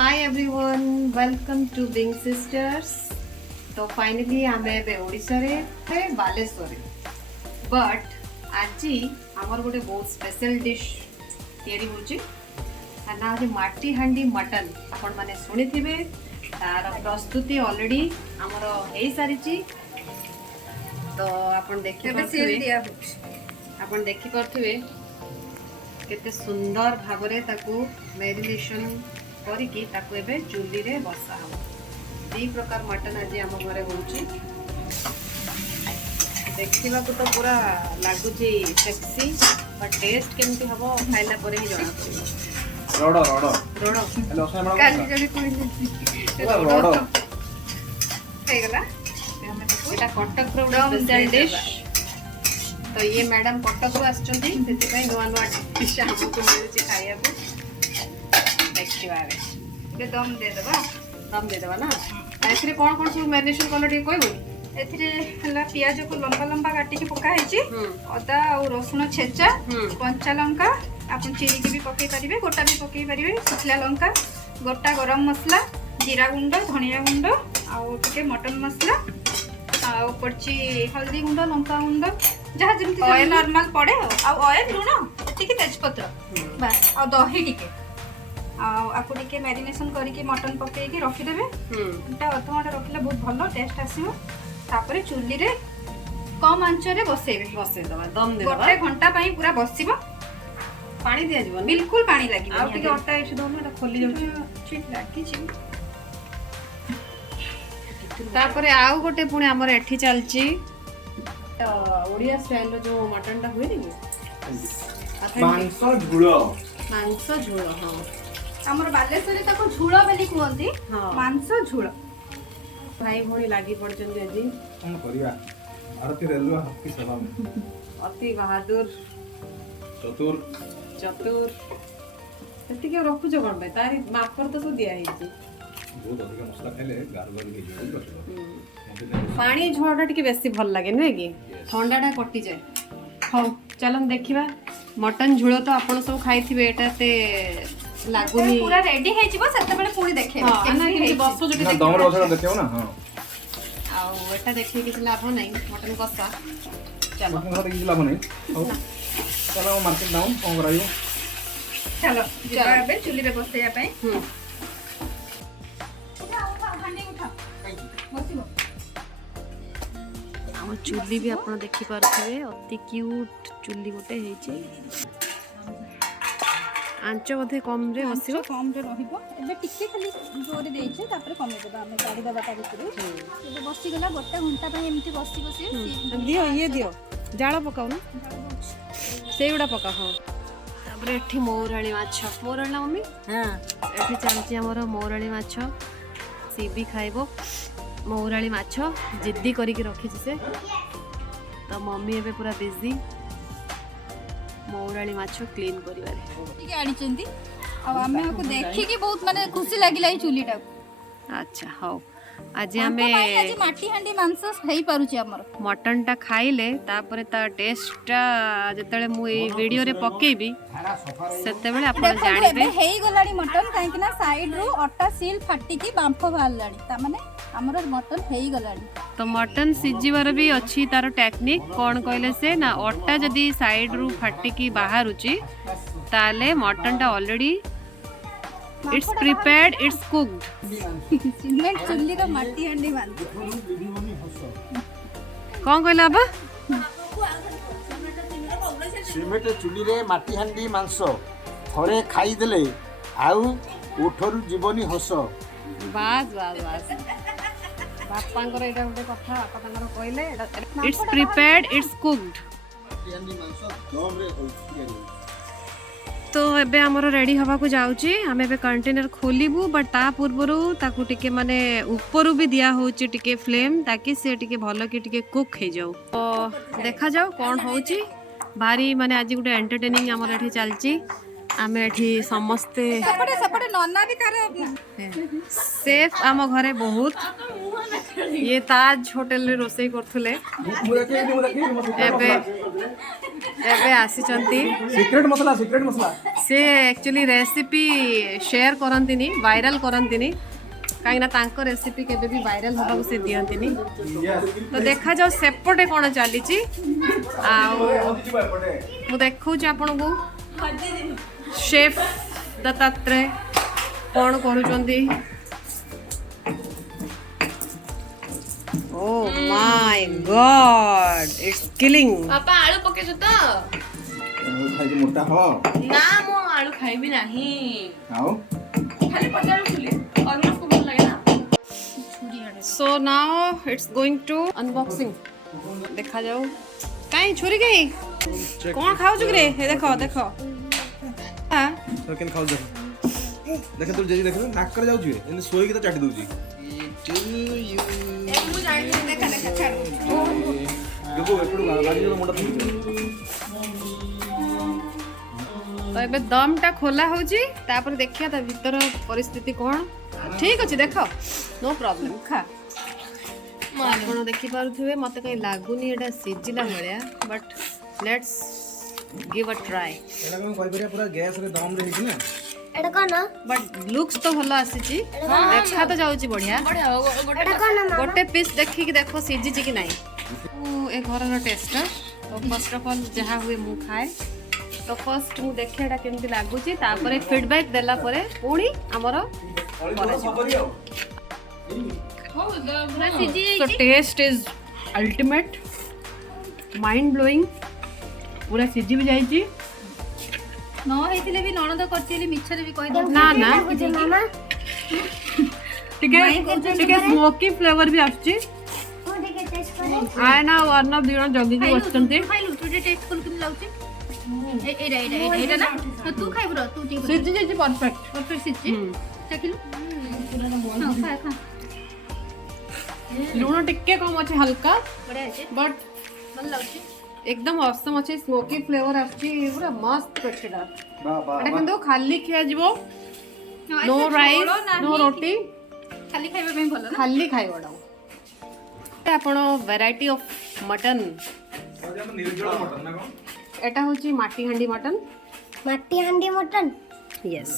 Hi everyone welcome to bing sisters. तो finally आम ओडिशा रे बालेश्वर बट आज आमर गोटे बहुत स्पेशल डिश तैयारी होची ना हो माटी हांडी मटन। आपण माने सुनी थिबे तार प्रस्तुति ऑलरेडी आमर हे सारी तो आपण देखि पारथुबे केते सुंदर भाबरे ताकू मैरिनेशन करिकी ताकू एबे चुल्ली रे बसा हो। दी प्रकार मटन आज आम घरे होउची देखिबा को तो पूरा लागुची सेक्सी बट टेस्ट केमती हबो खाइला परे ही जाना पड़िबो। रोडो रोडो रोडो हेलो ओसा हमरा काली जदी कोइ रोडो हे गला एटा कटक रो स्पेशल डिश। तो ये मैडम कटक रो आछचंती सेति नुआ नुआ डिश हमको मिलुची खाइया को देखिबा बे दम दे देबा ना। एथरे कोन सब मैरिनेशन कलो टी कहबो एथिरे हला पियाज को लंबा लंबा काटी के पका हैची अदा और रसुन छेचा कंचा लंका आपन चिरी के भी पकई परिबे गोटा भी पकई परिबे सुखला लंका गोटा गरम मसला जीरा गुंड धनिया गुंड आ टिके मटन मसला आ पड़ची हल्दी गुंड लंका गुंड जहा जेमती ऑयल नॉर्मल पड़े आ ऑयल लूण टिके तेजपत्र बस आ दही टिके आपको टिके मैरिनेशन करके मटन पकई रखी देबे एटा अध घंटा रखले बहुत भलो टेस्ट आसीबो। तापरे चुल्ली रे कम आंच रे बसे दबा दम दे गोटे घंटा पई पूरा बसिबो पानी दिया जीवन बिल्कुल पानी लागी आ टिके अटा एठी दम एटा खोली जाउची ठीक लागी छी। तापरे आउ गोटे पुणी हमर एठी चलची ओडिया स्टाइल जो मटन टा हुए नी मांस झोल हां हमर बालेश्वरी ताको झुळ बेली कहंती मांस झुळ भाई भोणी लागी पड़चन जी कोन करिया भारतीय रेलवे हॉकी सभा में अति बहादुर चतुर सेति के रखु जो कोन भाई तारी माफ कर तो दिया है जी बहुत अधिक मसला खाइले गारगल के जो पानी झोड़टा टिके बेसी भल लागे नै कि ठंडाटा कटि जाए। हो चलन देखिबा मटन झुळ तो आपण सब खाइथिबे एटाते लागुनी पूरा रेडी है जीवो सत्ते बेले पूरी देखे हां ना कि बसो जटी ना दमर बसरा देखियो ना हां आ एटा देखि कि लाभ नै मटन कसा चलो मटन घर की लाभ नहीं हो चलो मार्केट डाउन कोन करायो चलो जिबा बे चुली रे बसैया पई हम चुल्ली भी आप देखी पारे अति क्यूट चुल्ली गोटे है आंच बोधे कम रे बसिबो कम रे रहिबो एबे टिके खाली जोरे देइछे तापर कमे देबा हम काढी देबा ता भितरु एबे बसी गला गोटे घंटा पई एमती बसी बसी दियो ये दियो जाळ पकाउ ना सेउडा पका हां तापर एठी मोराणी माछ मोराणी ना मम्मी हां एठी चालची हमर मोराणी माछ सी भी खाइबो मोराणी माछ जिद्दी करिके रखिछि से तो मम्मी एबे पूरा बिजी मौराणी माछ क्लीन करिवारे ठीक आनी चंदी अब हमें को देखि कि बहुत माने खुशी लागिला ई चुलीटा। अच्छा हाउ आज हमें आज माटी हांडी मांस हेई पारुची हमर मटन टा खाइले तापरे ता टेस्ट टा जतले मु ए वीडियो रे पकेबी सेते बेले आपण जानिबे हेई गलाडी मटन काहे कि ना साइड रो अट्टा सील फाटी की बांफ बाहरलाडी ता माने हमर मटन हेई गलाडी। तो मटन सिजिबार भी अच्छी तार टेक्निक कौन कहले से ना अट्टा जदी साइड रू फाटी की बाहरुची ताले मटन टा already it's prepared it's cooked cement चुल्ली रो माटी हांडी मांस कौन कहला बा सीमेंट चुली रे माटी हांडी मांस थरे खाई देले आउ उठरू जीवनी हस बास बास बास बापांकर एटा गोटे कथा बापांकर कहले इट्स प्रिपेयर्ड इट्स कुक्ड माटी हांडी मांस दम रे होई। तो एबे हमर रेडी हवा को जाउची हम एबे कंटेनर खोलिबू बट ता पूर्वरु ताकू टिके माने ऊपरु भी दिया होची टिके फ्लेम ताकि से टिके भलो के टिके कुक हे जाऊ। तो देखा जाऊ कोन होची भारी माने आज गुटे एंटरटेनिंग हमर एठी चलची आमे एठी समस्ते सपटे नन्ना भी कर सेफ आम घरे बहुत ये ताज होटल रे रोसई करथुले एबे ଏବେ ଆସିଛନ୍ତି ସିକ୍ରେଟ ମସଲା ସେ ଆକ୍ଚୁଆଲି ରେସିପି ସେୟାର କରନ୍ତିନି ଭାଇରାଲ କରନ୍ତିନି କାହିଁକିନା ତାଙ୍କ ରେସିପି କେବେ ବି ଭାଇରାଲ ହେବାକୁ ସେ ଦିଅନ୍ତିନି ତ ଦେଖାଯାଉ ସେପଟେ କ'ଣ ଚାଲିଛି ଆଉ ମୁଁ ଦେଖାଉଛି ଆପଣଙ୍କୁ शेफ दत्तात्रेय कौन करुचंदी oh my god it's killing पापा आलू पकेছো तो ଖାଇକି ମୋଟା ହ ना मो आलू खाइबी नहीं ଆଉ खाली पचारुଥିଲି ऑलमोस्ट को ଭଲ ଲାଗେ ना so now it's going to unboxing देखा जाओ कहीं छुरी गई कौन खाऊ रे हे देखो देखो हां ତ କେନ୍ ଖାଉ ଦେଖ ଦେଖ ତୁ ଜେଜି ଦେଖ ନାକ କରି ଯାଉଛି ଏନେ ଶୋଇକି ତ ଚାଟି ଦଉଛି ମୁଁ ଜାଣି ଦେଖା ଦେଖା ଛାଡ ଦେଖୁ ଏପଟୁ ଗାଡ଼ି ଯୋଉ ମୋଟା ଥିବ तो एबे दम टा खोला होची तापर देखिया ता भीतर परिस्थिति कोन ठीक अछि देखो नो प्रॉब्लम खा आपण देखि पारुथुवे मते कहीं लागुनी एटा सिजिला भलिया but let's give a try एटा कोन कहि परिया पूरा गैस रे दम रे हिची ना एटा कोन बट लुक्स तो भलो आसीची देखा तो जाउची बढ़िया एटा कोन गोटे पीस देखि कि देखो सिजी ची कि नाही ए घरर टेस्टर तो फर्स्ट ऑफ ऑल जहा हुए मु खाए तो फर्स्ट मु देखे एटा केमति लागुची तापरे फीडबैक देला परे पुणी हमर so taste is ultimate mind blowing पूरा सिजी भी जाइची न हेतिले भी ननद करतिले मिछरे भी कहि ना ना मामा ठीक है स्मोकी फ्लेवर भी आछी तू ଟିକେ टेस्ट कर आय ना वन ऑफ दिनो जगी की बसचंती खाइलु तू जे टेस्ट कर केम लाउची एटा ना तू खाइबरो तू टी सिजी सिजी परफेक्ट परफेक्ट सिची देखिलु हां खा खा लूण टिके कम अच्छे हल्का बढिया আছে बट ভাল লাউची एकदम औसम अच्छे स्मोकी फ्लेवर आछी पूरा मस्त पेटडा बा बा एटा किंतु खाली खिया जीवो नो राइस नो रोटी खाली खाइबा ପାଇଁ ଭଲ ନା खाली खाइबडा आपण वैरायटी ऑफ मटन निर्जळ मटन ना कोन एटा होची माटी हांडी मटन माटी हांडी मटन यस